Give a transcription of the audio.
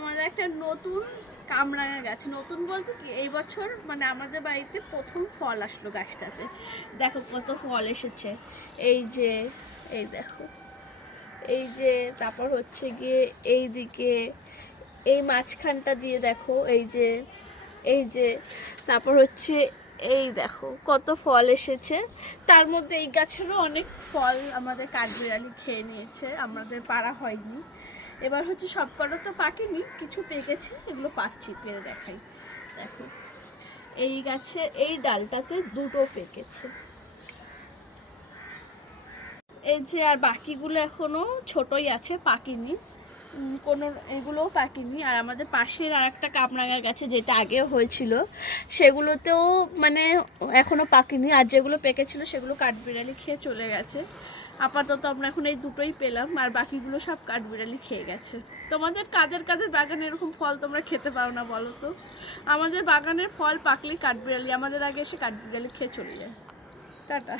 আমাদের একটা নতুন কামরাঙা গাছ, নতুন বলতে কি এই বছর মানে আমাদের বাড়িতে প্রথম ফল আসলো গাছটাতে। দেখো কত ফল এসেছে। এই যে, এই দেখো, এই যে, তারপর হচ্ছে গিয়ে এই দিকে এই মাঝখানটা দিয়ে দেখো, এই যে, এই যে, তারপর হচ্ছে এই দেখো কত ফল এসেছে। তার মধ্যে এই গাছেরও অনেক ফল আমাদের কাঠবিড়ালি খেয়ে নিয়েছে, আমাদের পাড়া হয়নি। এবার হচ্ছে সব কটা তো পাকেনি, কিছু পেকেছে, এগুলো পাকছি, পেরে দেখাই। দেখো এই গাছে এই ডালটাতে দুটো পেকেছে, এই যে, আর বাকিগুলো এখনো ছোটই আছে, পাকেনি কোনো, এগুলোও পাকেনি। আর আমাদের পাশের আর একটা কামরাঙার গাছে যেটা আগেও হয়েছিল সেগুলোতেও মানে এখনো পাকেনি, আর যেগুলো পেকেছিল সেগুলো কাঠবিড়ালি খেয়ে চলে গেছে। আপাতত আমরা এখন এই দুটোই পেলাম, আর বাকিগুলো সব কাঠবিড়ালি খেয়ে গেছে। তোমাদের কাদের কাদের বাগানে এরকম ফল তোমরা খেতে পারো না বলো তো? আমাদের বাগানের ফল পাকলেই কাঠবিড়ালি আমাদের আগে এসে কাঠবিড়ালি খেয়ে চলে যায়। টাটা।